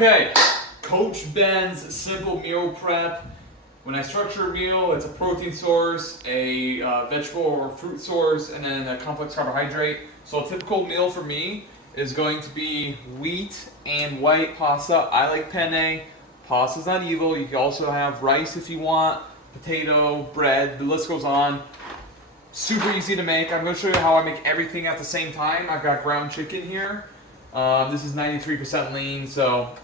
Okay, Coach Ben's simple meal prep. When I structure a meal, it's a protein source, a vegetable or fruit source, and then a complex carbohydrate. So a typical meal for me is going to be wheat and white pasta. I like penne. Pasta's not evil. You can also have rice if you want, potato, bread, the list goes on. Super easy to make. I'm going to show you how I make everything at the same time. I've got ground chicken here. This is 93% lean, so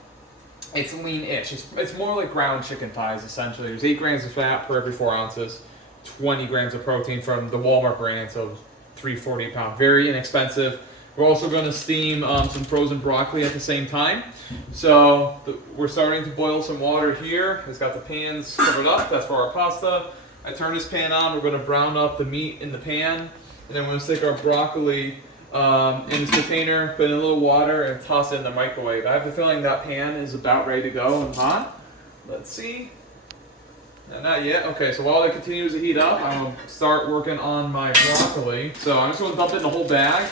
it's lean-ish. It's more like ground chicken thighs, essentially. There's 8 grams of fat per every 4 ounces, 20 grams of protein from the Walmart brand, so $3.40 a pound. Very inexpensive. We're also going to steam some frozen broccoli at the same time. So we're starting to boil some water here. It's got the pans covered up. That's for our pasta. I turn this pan on. We're going to brown up the meat in the pan. And then we're going to stick our broccoli in this container, put in a little water, and toss it in the microwave. I have the feeling that pan is about ready to go and hot. Let's see. No, not yet. Okay, so while it continues to heat up, I'm going to start working on my broccoli. So I'm just going to dump it in the whole bag.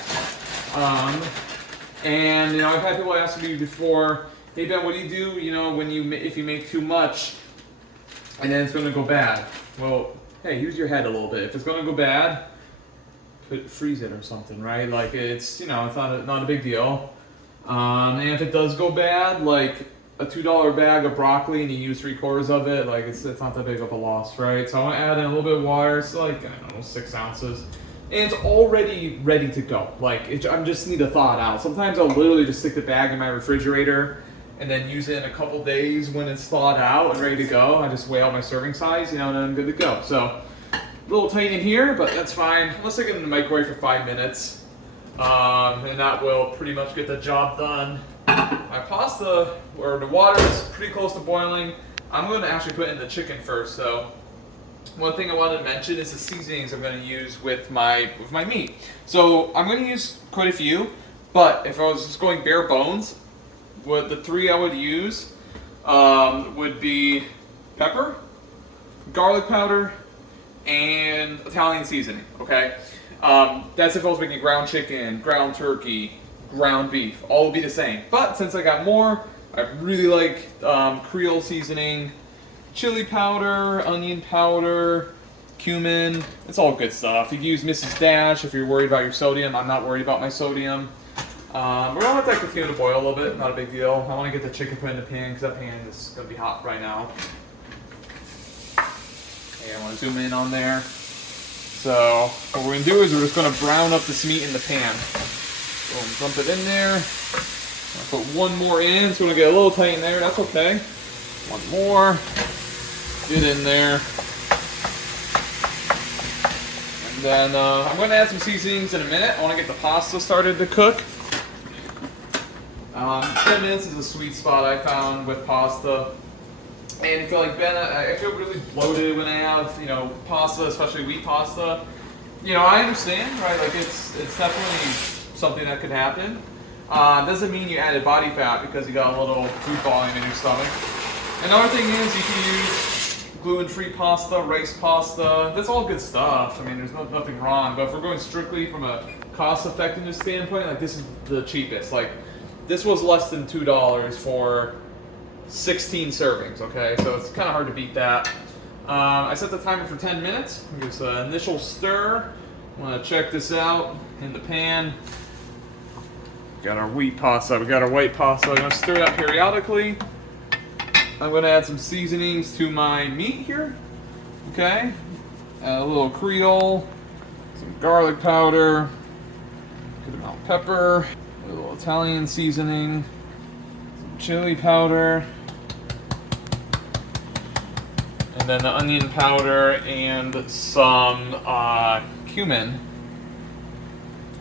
And I've had people ask me before, hey Ben, what do you do, when if you make too much and then it's going to go bad? Well, hey, use your head a little bit. If it's going to go bad, freeze it or something, right? Like it's not a big deal. And if it does go bad, like a $2 bag of broccoli and you use 3/4 of it, like it's not that big of a loss, right? So I want to add in a little bit of water. It's like, I don't know, 6 ounces. And it's already ready to go. Like I just need to thaw it out. Sometimes I'll literally just stick the bag in my refrigerator and then use it in a couple days when it's thawed out and ready to go. I just weigh out my serving size, and then I'm good to go. So a little tight in here, but that's fine. Let's stick it in the microwave for 5 minutes. And that will pretty much get the job done. My pasta, or the water is pretty close to boiling. I'm going to actually put in the chicken first. So one thing I wanted to mention is the seasonings I'm going to use with my meat. So I'm going to use quite a few, but if I was just going bare bones, the 3 I would use would be pepper, garlic powder, and Italian seasoning, okay? That's if I was making ground chicken, ground turkey, ground beef, all would be the same. But since I got more, I really like Creole seasoning, chili powder, onion powder, cumin. It's all good stuff. You can use Mrs. Dash if you're worried about your sodium. I'm not worried about my sodium. We're gonna let that continue to boil a little bit. Not a big deal. I want to get the chicken put in the pan because that pan is gonna be hot right now. Okay, I want to zoom in on there. So what we're gonna do is we're just gonna brown up this meat in the pan. Boom, dump it in there. I'll put one more in. It's gonna get a little tight in there. That's okay. One more. Get in there. And then I'm going to add some seasonings in a minute. I want to get the pasta started to cook. 10 minutes is a sweet spot I found with pasta. And if you're like Ben, I feel really bloated when I have, pasta, especially wheat pasta. I understand, right? Like it's definitely something that could happen. Doesn't mean you added body fat because you got a little food volume in your stomach. Another thing is you can use gluten-free pasta, rice pasta. That's all good stuff. I mean, there's nothing wrong. But if we're going strictly from a cost-effectiveness standpoint, like this is the cheapest. Like this was less than $2 for 16 servings. Okay, so it's kind of hard to beat that. I set the timer for 10 minutes. Just an initial stir. I want to check this out in the pan. We got our wheat pasta. We got our white pasta. I'm going to stir that periodically. I'm going to add some seasonings to my meat here. Okay. Add a little Creole, some garlic powder, good amount of pepper, a little Italian seasoning, some chili powder, and then the onion powder and some cumin.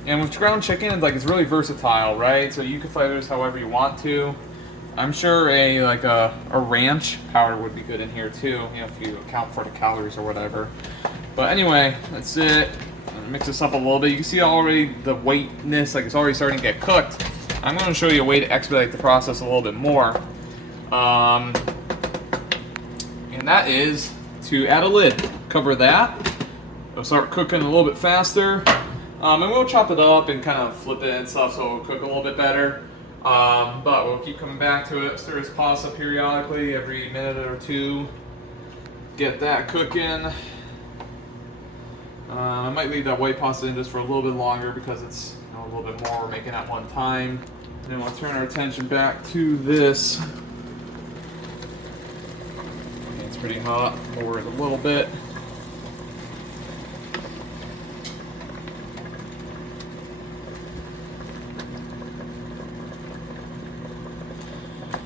And with ground chicken, it's really versatile, right? So you can flavor this however you want to. I'm sure a ranch powder would be good in here too, if you account for the calories or whatever. But anyway, that's it. I'm gonna mix this up a little bit. You can see already the whiteness, it's already starting to get cooked. I'm going to show you a way to expedite the process a little bit more. And that is to add a lid. Cover that. It'll start cooking a little bit faster. And we'll chop it up and kind of flip it and stuff so it'll cook a little bit better. But we'll keep coming back to it. Stir this pasta periodically, every minute or two. Get that cooking. I might leave that white pasta in just for a little bit longer because it's a little bit more we're making at one time. And then we'll turn our attention back to this. Okay, it's pretty hot. Lower it a little bit.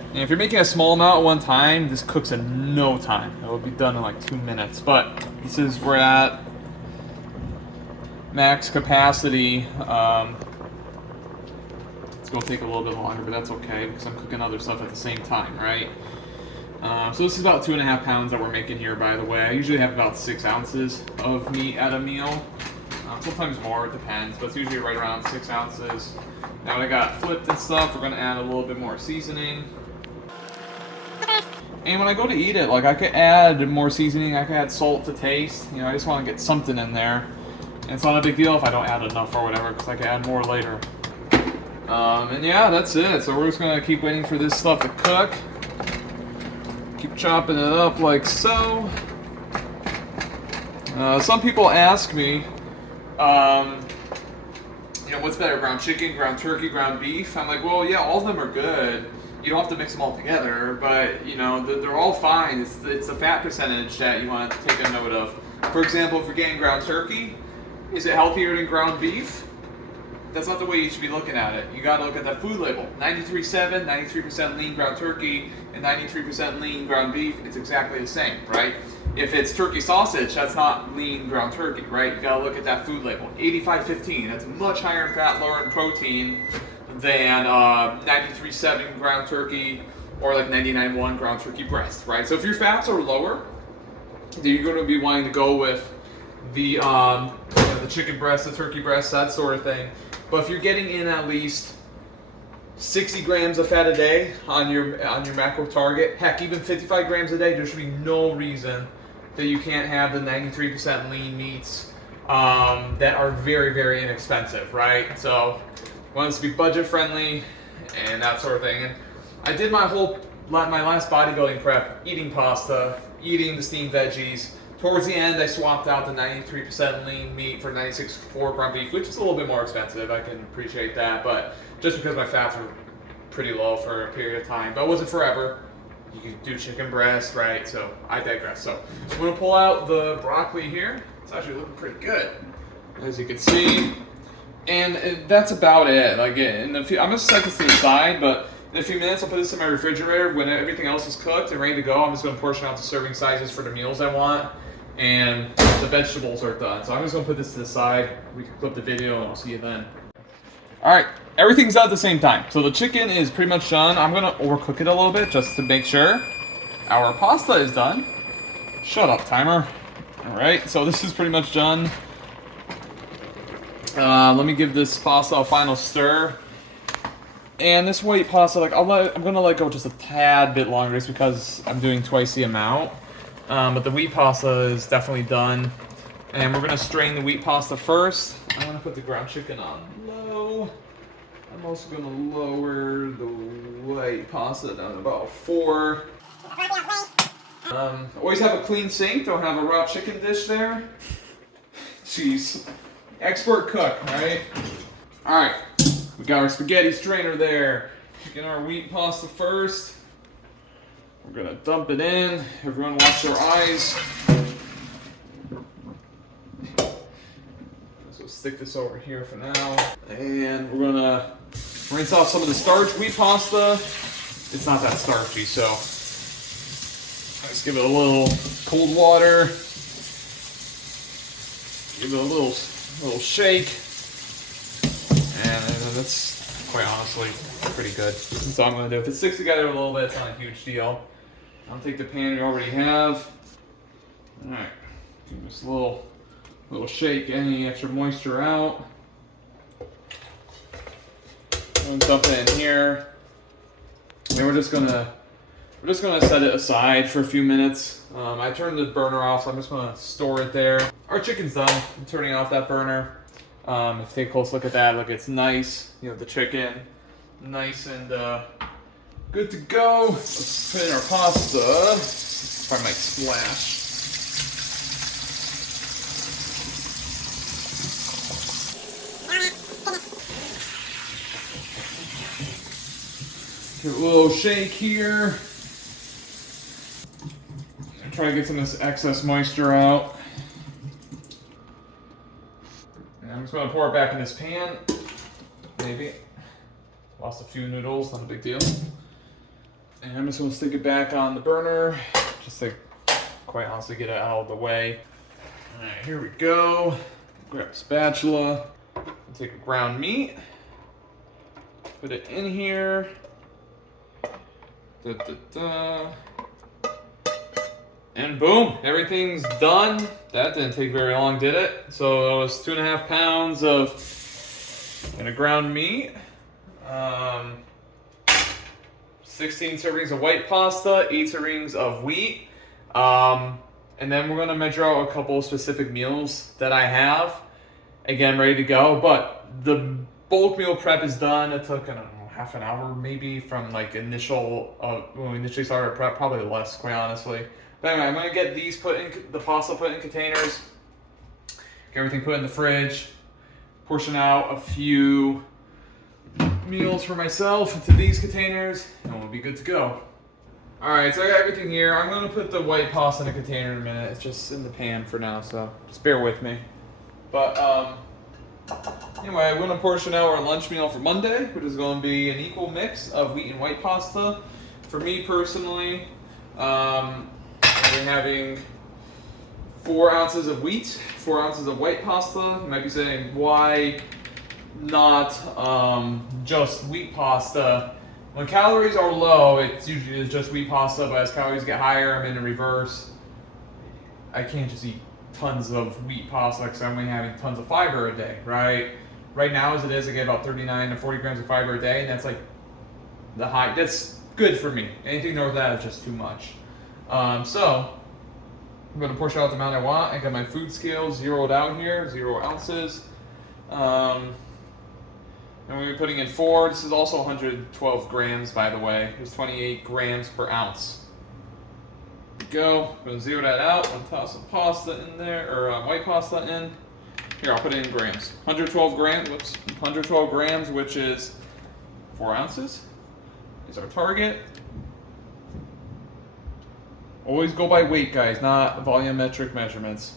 And if you're making a small amount at one time, this cooks in no time. It will be done in like 2 minutes. But this is we're at max capacity. It's going to take a little bit longer, but that's okay because I'm cooking other stuff at the same time, right? So this is about 2.5 pounds that we're making here, by the way. I usually have about 6 ounces of meat at a meal. Sometimes more, it depends, but it's usually right around 6 ounces. Now that I got flipped and stuff, we're going to add a little bit more seasoning. And when I go to eat it, like I could add more seasoning, I could add salt to taste. I just want to get something in there. And it's not a big deal if I don't add enough or whatever, because I can add more later. And yeah, that's it. So we're just going to keep waiting for this stuff to cook. Keep chopping it up like so. Some people ask me, what's better, ground chicken, ground turkey, ground beef? I'm like, well, yeah, all of them are good. You don't have to mix them all together, but they're all fine. It's the fat percentage that you want to take a note of. For example, if you're getting ground turkey, is it healthier than ground beef? That's not the way you should be looking at it. You got to look at that food label. 93.7, 93% lean ground turkey, and 93% lean ground beef. It's exactly the same, right? If it's turkey sausage, that's not lean ground turkey, right? You got to look at that food label. 85.15, that's much higher in fat, lower in protein than 93.7 ground turkey or like 99.1 ground turkey breast, right? So if your fats are lower, then you're going to be wanting to go with the chicken breast, the turkey breast, that sort of thing. But if you're getting in at least 60 grams of fat a day on your macro target, heck, even 55 grams a day, there should be no reason that you can't have the 93% lean meats that are very, very inexpensive, right? So want this to be budget friendly and that sort of thing. And I did my last bodybuilding prep eating pasta, eating the steamed veggies. Towards the end, I swapped out the 93% lean meat for 96.4 ground beef, which is a little bit more expensive. I can appreciate that, but just because my fats were pretty low for a period of time, but it wasn't forever. You can do chicken breast, right? So I digress. So I'm gonna pull out the broccoli here. It's actually looking pretty good, as you can see. And that's about it. Like, I'm gonna set this to the side, but in a few minutes I'll put this in my refrigerator. When everything else is cooked and ready to go, I'm just gonna portion out the serving sizes for the meals I want, and the vegetables are done. So I'm just gonna put this to the side. We can clip the video and I'll see you then. All right, everything's done at the same time. So the chicken is pretty much done. I'm gonna overcook it a little bit just to make sure. Our pasta is done. Shut up, timer. All right, so this is pretty much done. Let me give this pasta a final stir. And this white pasta, I'm gonna let go just a tad bit longer, just because I'm doing twice the amount. But the wheat pasta is definitely done, and we're gonna strain the wheat pasta first. I'm gonna put the ground chicken on low. I'm also gonna lower the white pasta down to about 4. Always have a clean sink. Don't have a raw chicken dish there. Jeez. Expert cook, right? Alright, we got our spaghetti strainer there. Get our wheat pasta first. We're gonna dump it in. Everyone watch their eyes. So stick this over here for now. And we're gonna rinse off some of the starch. Wheat pasta, it's not that starchy, so let's give it a little cold water. Give it a little shake, and that's quite honestly pretty good. That's all I'm going to do. If it sticks together a little bit, it's not a huge deal. I'll take the pan we already have. Alright, give this a little shake, any extra moisture out. I'm gonna dump it in here. And we're just gonna set it aside for a few minutes. I turned the burner off, so I'm just gonna store it there. Our chicken's done. I'm turning off that burner. If you take a close look at that, look, it's nice. The chicken, nice and good to go. Let's put in our pasta. If I might splash. Give it a little shake here. Try to get some of this excess moisture out. And I'm just going to pour it back in this pan. Maybe. Lost a few noodles, not a big deal. And I'm just going to stick it back on the burner. Just to, quite honestly, get it out of the way. Alright, here we go. Grab a spatula. Take a ground meat. Put it in here. And boom, everything's done. That didn't take very long, did it? So that was 2.5 pounds of ground meat. 16 servings of white pasta, 8 servings of wheat. And then we're gonna measure out a couple of specific meals that I have. Again, ready to go. But the bulk meal prep is done. It took, I don't know, half an hour maybe from like initial, when we initially started prep, probably less, quite honestly. But anyway, I'm gonna get these the pasta put in containers, get everything put in the fridge, portion out a few meals for myself into these containers, and we'll be good to go. Alright, so I got everything here. I'm gonna put the white pasta in a container in a minute. It's just in the pan for now, so just bear with me. But anyway, I'm gonna portion out our lunch meal for Monday, which is gonna be an equal mix of wheat and white pasta. For me personally, we're having 4 ounces of wheat, 4 ounces of white pasta. You might be saying, why not just wheat pasta? When calories are low, it's usually just wheat pasta, but as calories get higher, I'm in the reverse. I can't just eat tons of wheat pasta because I'm only having tons of fiber a day, right? Right now, as it is, I get about 39 to 40 grams of fiber a day, and that's like the high. That's good for me. Anything north of that is just too much. So I'm going to portion out the amount I want. I got my food scale zeroed out here, 0 ounces. And we're putting in 4. This is also 112 grams, by the way. There's 28 grams per ounce. There we go. I'm going to zero that out. I'm going to toss some pasta in there, or white pasta in. Here, I'll put it in grams. 112 grams, 112 grams, which is 4 ounces, is our target. Always go by weight, guys, not volumetric measurements.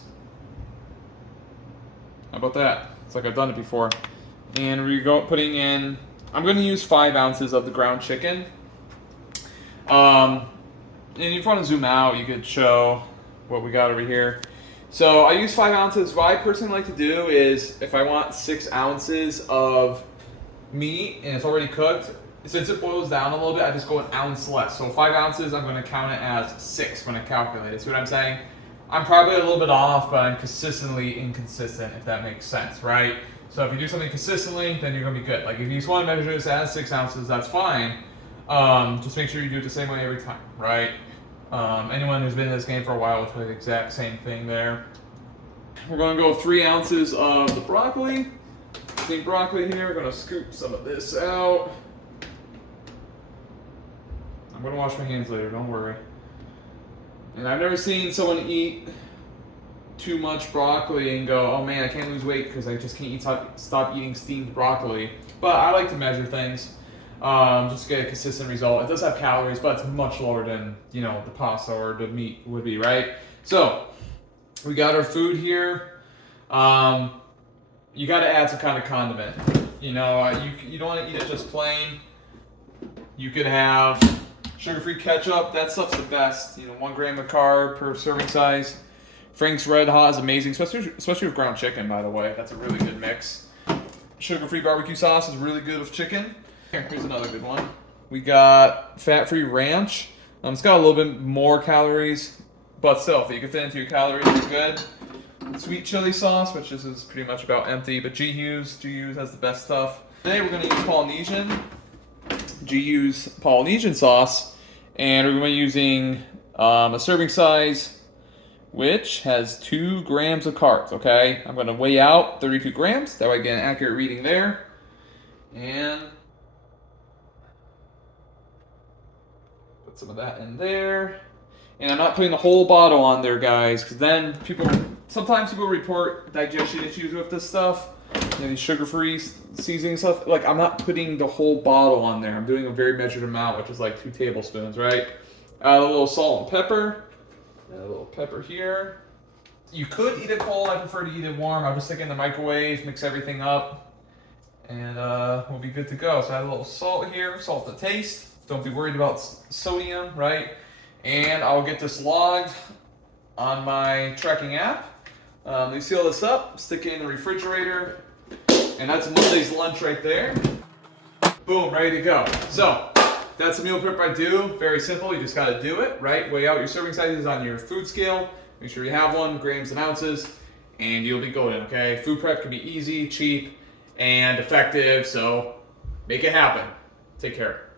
How about that? It's like I've done it before. And we go putting in, I'm going to use 5 ounces of the ground chicken. And if you want to zoom out, you could show what we got over here. So I use 5 ounces. What I personally like to do is, if I want 6 ounces of meat and it's already cooked, since it boils down a little bit, I just go an ounce less. So 5 ounces, I'm going to count it as 6 when I calculate it. See what I'm saying? I'm probably a little bit off, but I'm consistently inconsistent, if that makes sense, right? So if you do something consistently, then you're going to be good. Like if you just want to measure this as 6 ounces, that's fine. Just make sure you do it the same way every time, right? Anyone who's been in this game for a while will do the exact same thing there. We're going to go 3 ounces of the broccoli. Steamed broccoli here. We're going to scoop some of this out. I'm going to wash my hands later, don't worry. And I've never seen someone eat too much broccoli and go, oh man, I can't lose weight because I just can't stop eating steamed broccoli. But I like to measure things. Just to get a consistent result. It does have calories, but it's much lower than, you know, the pasta or the meat would be, right? So, we got our food here. You got to add some kind of condiment. You know, you don't want to eat it just plain. You could have sugar-free ketchup. That stuff's the best. You know, 1 gram of carb per serving size. Frank's Red Hot is amazing, especially with ground chicken, by the way. That's a really good mix. Sugar-free barbecue sauce is really good with chicken. Here's another good one. We got fat-free ranch. It's got a little bit more calories, but still, if you can fit into your calories, it's good. Sweet chili sauce, which is pretty much about empty, but G-Hughes has the best stuff. Today we're going to use Polynesian. G-Hughes Polynesian sauce, and we're going to be using a serving size which has 2 grams of carbs, okay? I'm going to weigh out 32 grams, that way I get an accurate reading there. And some of that in there. And I'm not putting the whole bottle on there, guys, because then sometimes people report digestion issues with this stuff. You know, these sugar-free seasoning stuff. Like, I'm not putting the whole bottle on there. I'm doing a very measured amount, which is like 2 tablespoons, right? A little salt and pepper. And a little pepper here. You could eat it cold. I prefer to eat it warm. I'll just stick it in the microwave, mix everything up, and we'll be good to go. So I add a little salt here, salt to taste. Don't be worried about sodium, right? And I'll get this logged on my tracking app. We seal this up, stick it in the refrigerator, and that's Monday's lunch right there. Boom, ready to go. So that's the meal prep I do. Very simple. You just got to do it, right? Weigh out your serving sizes on your food scale. Make sure you have one, grams and ounces, and you'll be golden, okay? Food prep can be easy, cheap, and effective, so make it happen. Take care.